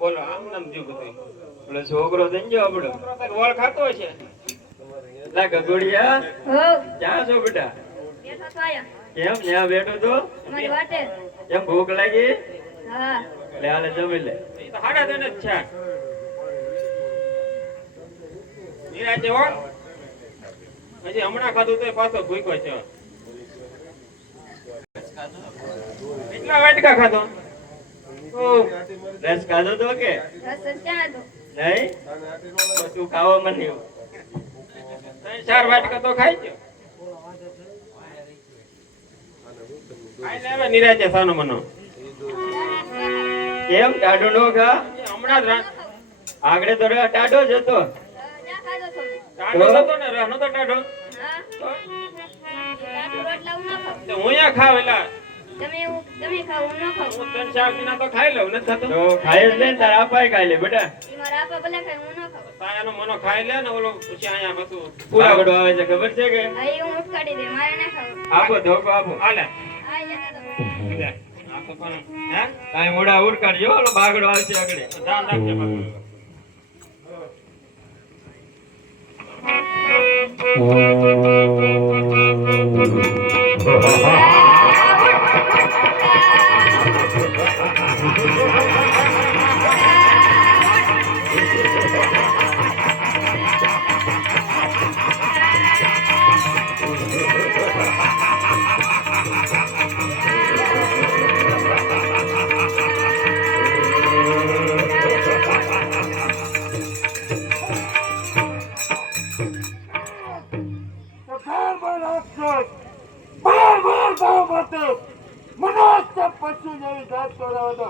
બોલો આમ નામ થયું બધું પેલો છોકરો થઈ ગયો આપણો વળ ખાતો છે લા ગગોડિયા ક્યાં છો બેટા કેમ ત્યાં બેઠો તો કેમ ભૂખ લાગી લે હાલે જમી લે હાડા તને જ છે નિરાજે હો હજી હમણાં ખાધું તો પાછો ભૂખ્યો છે કેટલા વાટકા ખાધો રસ ખાધો તો કે નહીં તું ખાવા મન્યું 3-4 વાટકા તો ખાઈ ગયો ખાઈ લે હવે નિરાજે સાનો મનો કેમ ટાઢો નો ખા હમણાં જ આગળ તો ટાઢો જ હતો ટાઢો હતો ને રહનો તો ટાઢો હું યા ખાવ એલા તમે ખાવ હું ન ખાવ હું 3-4 દિના તો ખાઈ લઉં નથી થતો તો ખાઈ જ લે તાર આપાય ખાઈ લે બેટા મારા આપા ભલે ખાય હું ન ખાવ તાયાનો મનો ખાઈ લે ને ઓલો પછી આયા બધું પૂરા ગડો આવે છે ખબર છે કે આઈ હું ઉઠકાડી દે મારે ના ખાવ આપો ધોકો આપો આલે આપો પણ હે કાઈ મોડા ઉડકાડજો ઓલો બાગડો આવશે આગળ ધ્યાન રાખજો બાગડો ઘરમાં રાક્ષસ બાર ગામ માટે મનોજ પશુ જેવી જાત કરાવતો